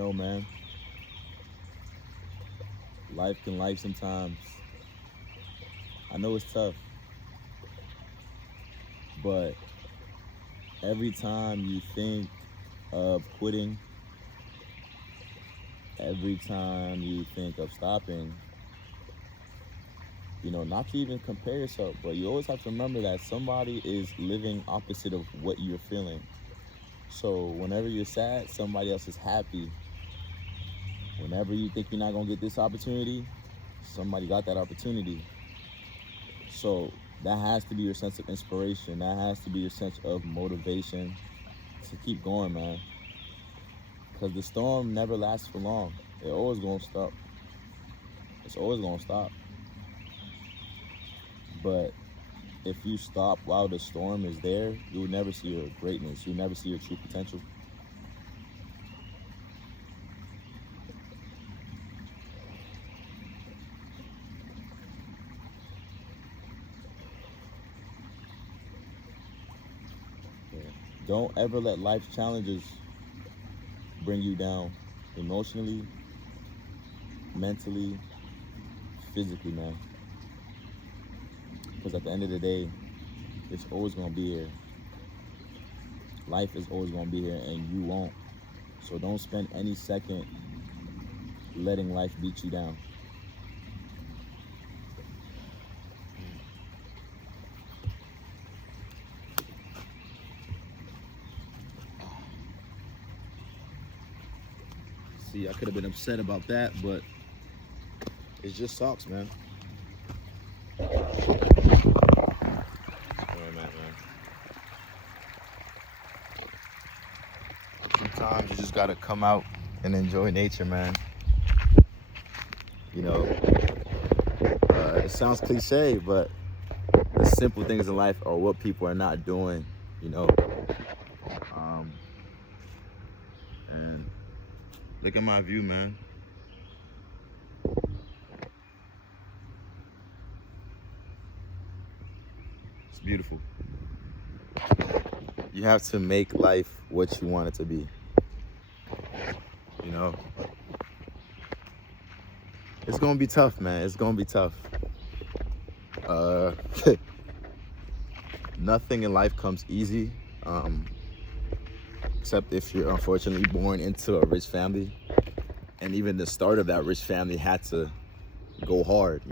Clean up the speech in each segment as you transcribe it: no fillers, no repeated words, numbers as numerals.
know, man, life can life sometimes. I know it's tough, but every time you think of quitting, every time you think of stopping, not to even compare yourself, but you always have to remember that somebody is living opposite of what you're feeling. So whenever you're sad, somebody else is happy. Whenever you think you're not gonna get this opportunity, somebody got that opportunity. So that has to be your sense of inspiration. That has to be your sense of motivation to keep going, man. Because the storm never lasts for long. It always gonna stop. It's always gonna stop. But if you stop while the storm is there, you will never see your greatness. You'll never see your true potential. Don't ever let life's challenges bring you down emotionally, mentally, physically, man. Because at the end of the day, it's always going to be here. Life is always going to be here, and you won't. So don't spend any second letting life beat you down. See, I could have been upset about that, but it just sucks, man. Where I'm at, man. Sometimes you just gotta come out and enjoy nature, man. It sounds cliche, but the simple things in life are what people are not doing, And look at my view, man. It's beautiful. You have to make life what you want it to be. It's gonna be tough, man. It's gonna be tough. Nothing in life comes easy, except if you're unfortunately born into a rich family. And even the start of that rich family had to go hard,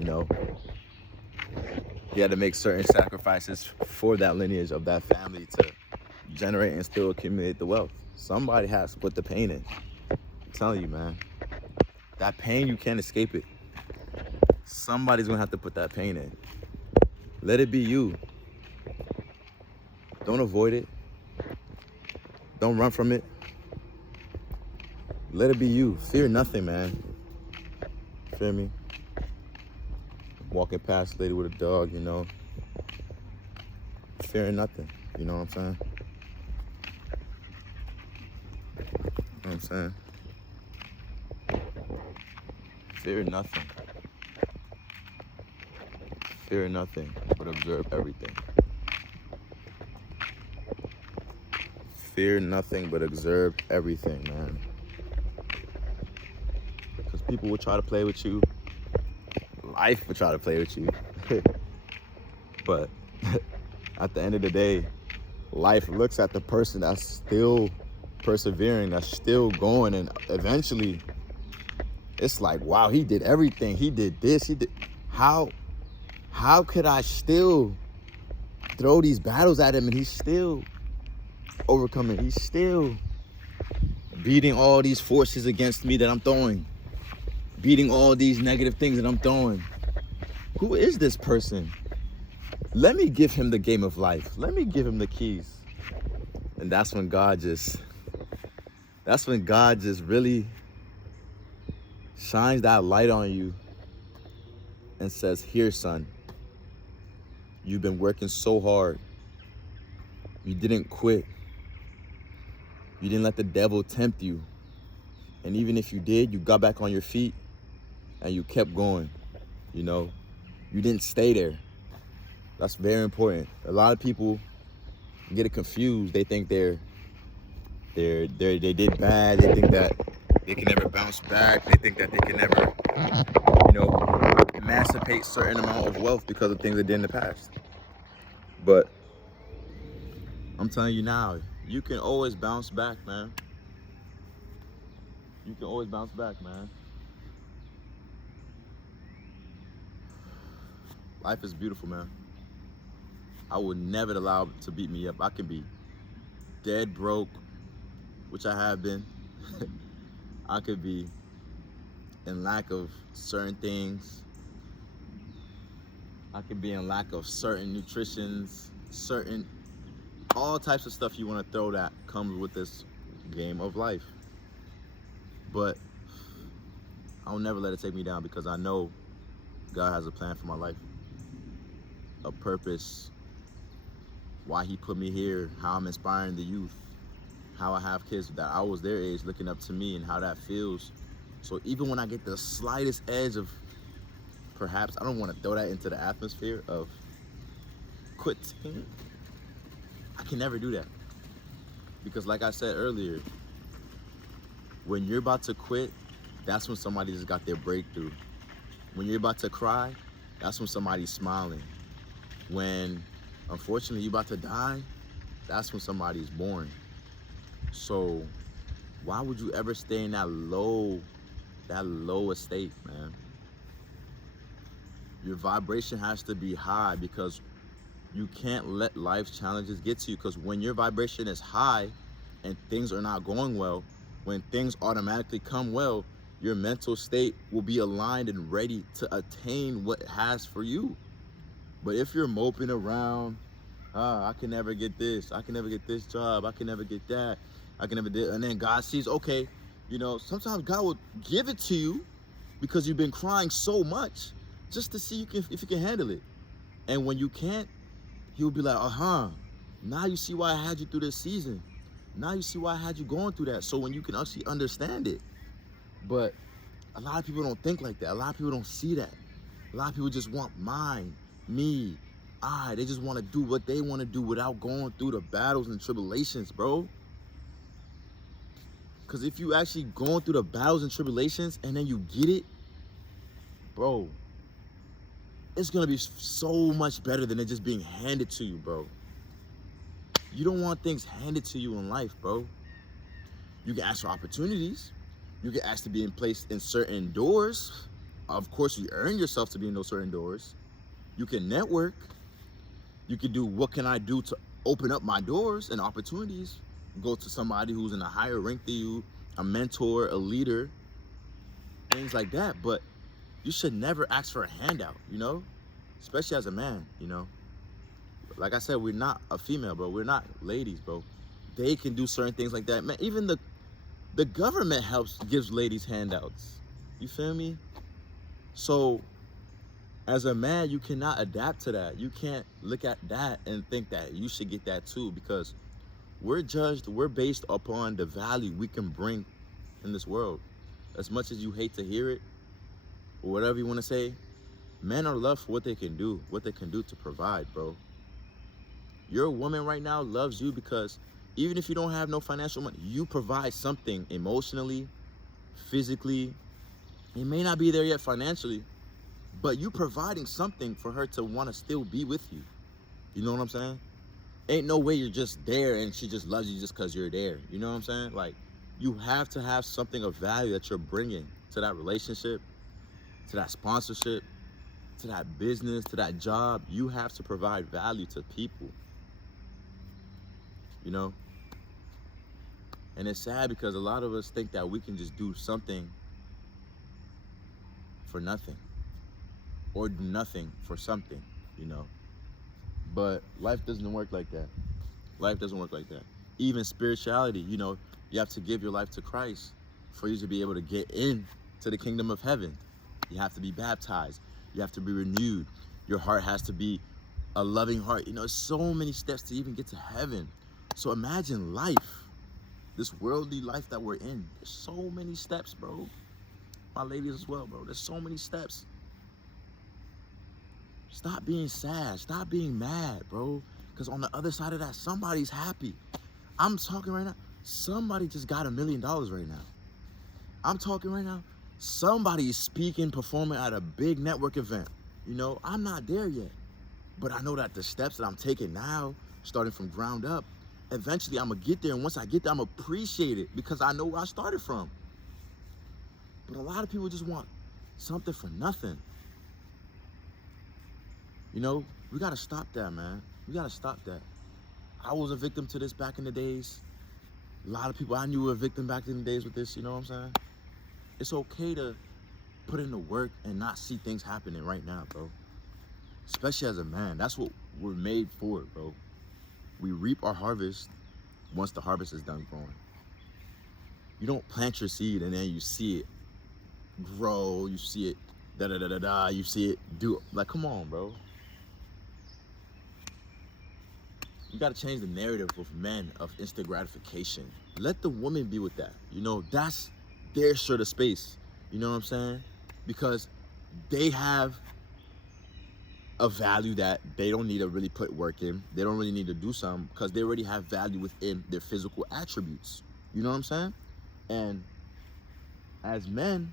He had to make certain sacrifices for that lineage of that family to generate and still accumulate the wealth. Somebody has to put the pain in. I'm telling you, man. That pain, you can't escape it. Somebody's gonna have to put that pain in. Let it be you. Don't avoid it. Don't run from it. Let it be you. Fear nothing, man. Feel me? Walking past a lady with a dog, Fearing nothing. You know what I'm saying? Fear nothing. Fear nothing, but observe everything. Fear nothing, but observe everything, man. Because people will try to play with you. Life will try to play with you. But at the end of the day, life looks at the person that's still persevering, that's still going, and eventually it's like, wow, he did everything. He did this, he did. How could I still throw these battles at him and he's still overcoming? He's still beating all these forces against me that I'm throwing, beating all these negative things that I'm throwing. Who is this person? Let me give him the game of life. Let me give him the keys. And that's when God just really shines that light on you and says, here, son, you've been working so hard. You didn't quit. You didn't let the devil tempt you. And even if you did, you got back on your feet and you kept going. You didn't stay there. That's very important. A lot of people get it confused. They think they did bad. They think that they can never bounce back. They think that they can never, you know, emancipate certain amount of wealth because of things they did in the past. But I'm telling you now, you can always bounce back, man. You can always bounce back, man. Life is beautiful, man. I would never allow it to beat me up. I can be dead broke, which I have been. I could be in lack of certain things. I could be in lack of certain nutritions, all types of stuff you want to throw that comes with this game of life. But I'll never let it take me down because I know God has a plan for my life, a purpose, why he put me here, how I'm inspiring the youth, how I have kids that I was their age looking up to me and how that feels. So even when I get the slightest edge of perhaps, I don't want to throw that into the atmosphere of quitting, I can never do that. Because like I said earlier, when you're about to quit, that's when somebody just got their breakthrough. When you're about to cry, that's when somebody's smiling. When, unfortunately, you're about to die, that's when somebody's born. So why would you ever stay in that low estate, man? Your vibration has to be high because you can't let life's challenges get to you. Because when your vibration is high and things are not going well, when things automatically come well, your mental state will be aligned and ready to attain what it has for you. But if you're moping around, I can never get this, I can never get this job, I can never get that, I can never do, and then God sees, okay, you know, sometimes God will give it to you because you've been crying so much just to see if you can handle it. And when you can't, he'll be like, now you see why I had you through this season. Now you see why I had you going through that. So when you can actually understand it. But a lot of people don't think like that. A lot of people don't see that. A lot of people just want mine, me, they just want to do what they want to do without going through the battles and tribulations, bro. Because if you actually going through the battles and tribulations and then you get it, bro, it's going to be so much better than it just being handed to you, bro. You don't want things handed to you in life, bro. You can ask for opportunities. You can ask to be placed in certain doors. Of course, you earn yourself to be in those certain doors. You can network. You can do what can I do to open up my doors and opportunities. Go to somebody who's in a higher rank than you, a mentor, a leader, things like that. But you should never ask for a handout, you know, especially as a man, you know. Like I said, we're not a female, bro. We're not ladies, bro. They can do certain things like that. Man, even the government gives ladies handouts. You feel me? So as a man, you cannot adapt to that. You can't look at that and think that you should get that too, because we're based upon the value we can bring in this world. As much as you hate to hear it, or whatever you want to say, men are loved for what they can do to provide, bro. Your woman right now loves you because even if you don't have no financial money, you provide something emotionally, physically. It may not be there yet financially, but you providing something for her to want to still be with you. You know what I'm saying? Ain't no way you're just there and she just loves you just because you're there. You know what I'm saying? Like, you have to have something of value that you're bringing to that relationship, to that sponsorship, to that business, to that job. You have to provide value to people, you know? And it's sad because a lot of us think that we can just do something for nothing or do nothing for something, you know? But life doesn't work like that. Life doesn't work like that. Even spirituality, you know, you have to give your life to Christ for you to be able to get into the kingdom of heaven. You have to be baptized. You have to be renewed. Your heart has to be a loving heart. You know, so many steps to even get to heaven. So imagine life, this worldly life that we're in. There's so many steps, bro. My ladies as well, bro. There's so many steps. Stop being sad. Stop being mad, bro. Because on the other side of that, somebody's happy. I'm talking right now. Somebody just got $1 million right now. I'm talking right now. Somebody is speaking, performing at a big network event. I'm not there yet. But I know that the steps that I'm taking now, starting from ground up, eventually I'm going to get there. And once I get there, I'm going to appreciate it because I know where I started from. But a lot of people just want something for nothing. We got to stop that, man. We got to stop that. I was a victim to this back in the days. A lot of people I knew were a victim back in the days with this, you know what I'm saying? It's okay to put in the work and not see things happening right now, bro. Especially as a man. That's what we're made for, bro. We reap our harvest once the harvest is done growing. You don't plant your seed and then you see it grow, you see it da-da-da-da-da, you see it do, like, come on, bro. You gotta change the narrative with men of instant gratification. Let the woman be with that. That's their sort of space. You know what I'm saying? Because they have a value that they don't need to really put work in. They don't really need to do something because they already have value within their physical attributes. You know what I'm saying? And as men,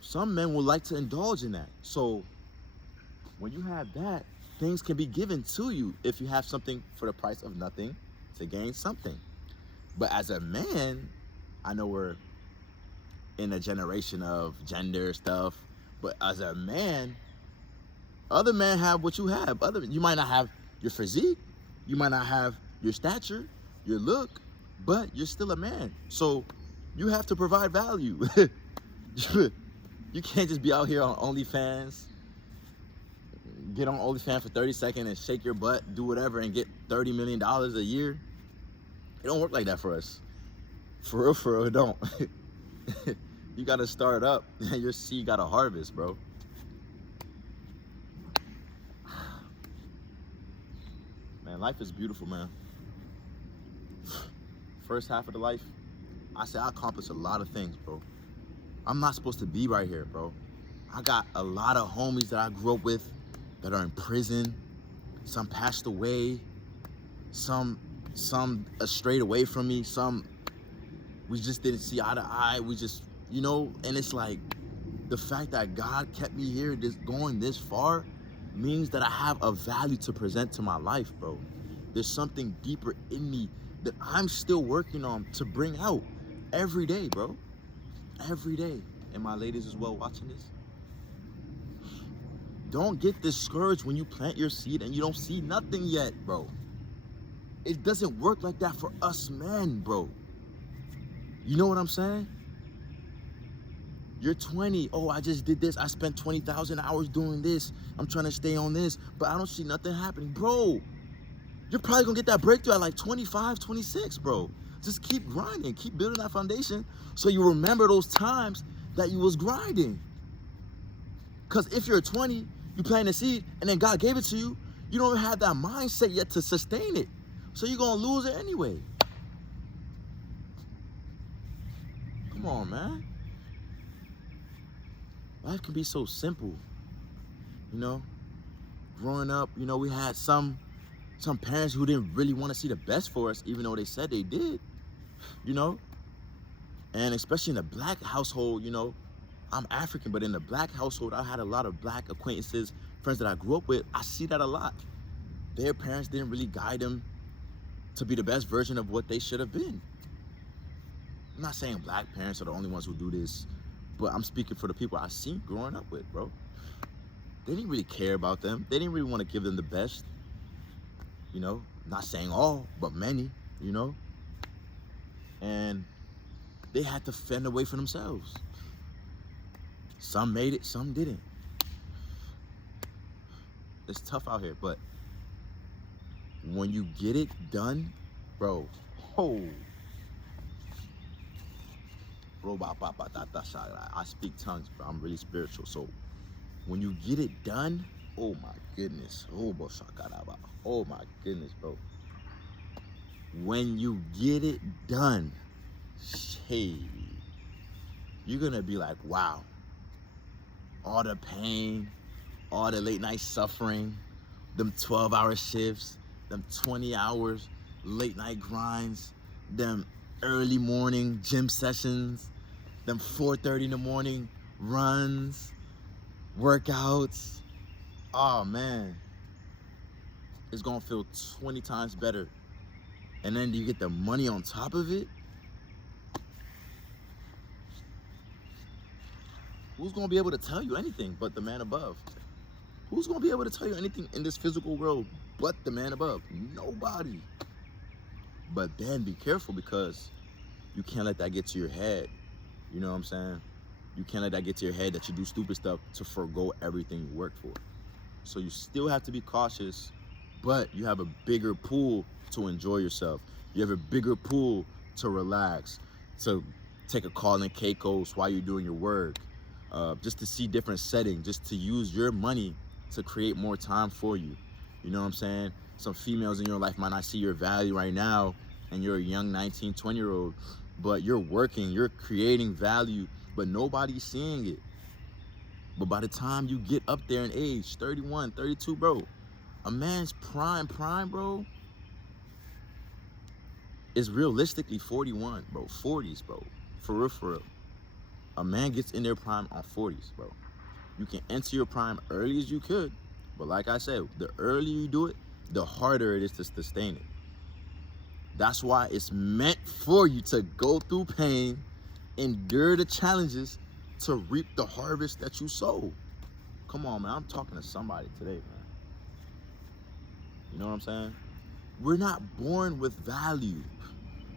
some men would like to indulge in that. So when you have that, things can be given to you if you have something for the price of nothing to gain something. But as a man, I know we're in a generation of gender stuff, but as a man, other men have what you have. You might not have your physique, you might not have your stature, your look, but you're still a man. So you have to provide value. You can't just be out here on OnlyFans, get on OnlyFans for 30 seconds and shake your butt, do whatever, and get $30 million a year. It don't work like that for us. For real, it don't. You gotta start up. Your seed gotta harvest, bro. Man, life is beautiful, man. First half of the life, I say I accomplished a lot of things, bro. I'm not supposed to be right here, bro. I got a lot of homies that I grew up with that are in prison. Some passed away. Some strayed away from me. Some we just didn't see eye to eye. We just, and it's like the fact that God kept me here going this far means that I have a value to present to my life, bro. There's something deeper in me that I'm still working on to bring out every day, bro. Every day. And my ladies as well watching this. Don't get discouraged when you plant your seed and you don't see nothing yet, bro. It doesn't work like that for us men, bro. You know what I'm saying? You're 20. Oh, I just did this. I spent 20,000 hours doing this. I'm trying to stay on this, but I don't see nothing happening. Bro, you're probably going to get that breakthrough at like 25, 26, bro. Just keep grinding. Keep building that foundation so you remember those times that you was grinding. Because if you're 20, you plant a seed, and then God gave it to you, you don't have that mindset yet to sustain it. So you're going to lose it anyway. Come on, man. Life can be so simple. Growing up, we had some parents who didn't really want to see the best for us, even though they said they did. And especially in a black household, I'm African, but in the black household, I had a lot of black acquaintances, friends that I grew up with. I see that a lot. Their parents didn't really guide them to be the best version of what they should have been. I'm not saying black parents are the only ones who do this, but I'm speaking for the people I seen growing up with, bro. They didn't really care about them. They didn't really want to give them the best. Not saying all, but many, And they had to fend away for themselves. Some made it, some didn't. It's tough out here, but when you get it done, bro, I speak tongues, bro. I'm really spiritual. So when you get it done, oh my goodness. Oh my goodness, bro. When you get it done, hey, you're gonna be like, wow. All the pain, all the late night suffering, them 12-hour shifts, them 20 hours, late night grinds, them early morning gym sessions, them 4:30 in the morning runs, workouts. Oh man, it's gonna feel 20 times better. And then you get the money on top of it. Who's gonna be able to tell you anything but the man above? Who's gonna be able to tell you anything in this physical world but the man above? Nobody. But then be careful, because you can't let that get to your head. You know what I'm saying? You can't let that get to your head that you do stupid stuff to forgo everything you work for. So you still have to be cautious, but you have a bigger pool to enjoy yourself. You have a bigger pool to relax, to take a call in Keiko's while you're doing your work, just to see different settings, just to use your money to create more time for you. You know what I'm saying? Some females in your life might not see your value right now, and you're a young 19, 20-year-old, but you're working, you're creating value, but nobody's seeing it. But by the time you get up there in age, 31, 32, bro, a man's prime, bro, is realistically 41, bro. 40s, bro. For real. A man gets in their prime on 40s, bro. You can enter your prime early as you could, but like I said, the earlier you do it, the harder it is to sustain it. That's why it's meant for you to go through pain, endure the challenges, to reap the harvest that you sow. Come on, man. I'm talking to somebody today, man. You know what I'm saying? We're not born with value.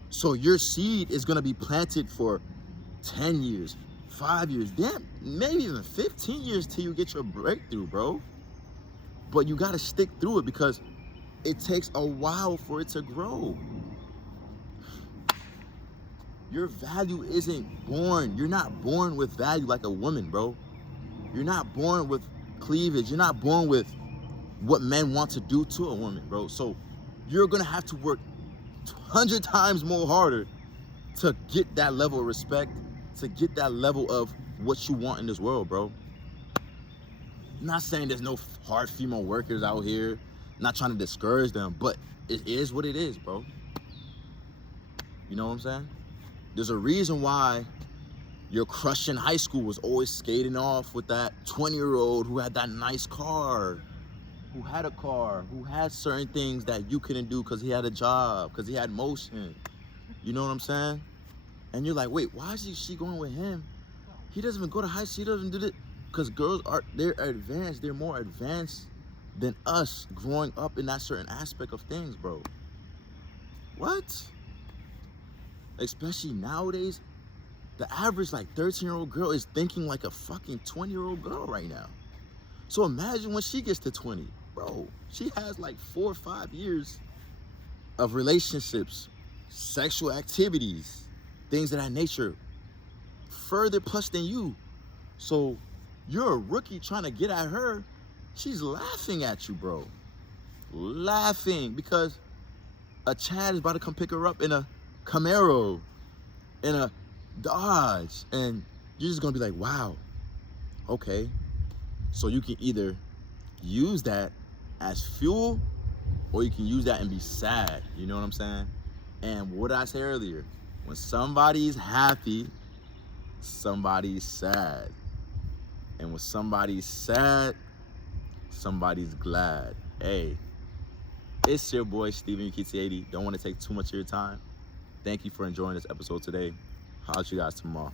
So your seed is going to be planted for 10 years, 5 years, damn, maybe even 15 years till you get your breakthrough, bro. But you got to stick through it, because it takes a while for it to grow. Your value isn't born. You're not born with value like a woman, bro. You're not born with cleavage. You're not born with what men want to do to a woman, bro. So you're going to have to work 100 times more harder to get that level of respect, to get that level of what you want in this world, bro. I'm not saying there's no hard female workers out here. I'm not trying to discourage them, but it is what it is, bro. You know what I'm saying? There's a reason why your crush in high school was always skating off with that 20-year-old who had that nice car, who had a car, who had certain things that you couldn't do because he had a job, because he had motion. You know what I'm saying? And you're like, wait, why is she going with him? He doesn't even go to high school. He doesn't do it. Because girls they're advanced. They're more advanced than us growing up in that certain aspect of things, bro. What? Especially nowadays, the average like 13-year-old girl is thinking like a fucking 20-year-old girl right now. So imagine when she gets to 20, bro. She has like 4 or 5 years of relationships, sexual activities, things of that nature, further plus than you. So you're a rookie trying to get at her. She's laughing at you, bro. Laughing because a Chad is about to come pick her up in a Camaro, in a Dodge, and you're just gonna be like, wow, okay. So you can either use that as fuel, or you can use that and be sad. You know what I'm saying? And what did I say earlier? When somebody's happy, somebody's sad. And when somebody's sad, somebody's glad. Hey, it's your boy, Steven UKT80. Don't want to take too much of your time. Thank you for enjoying this episode today. I'll see you guys tomorrow.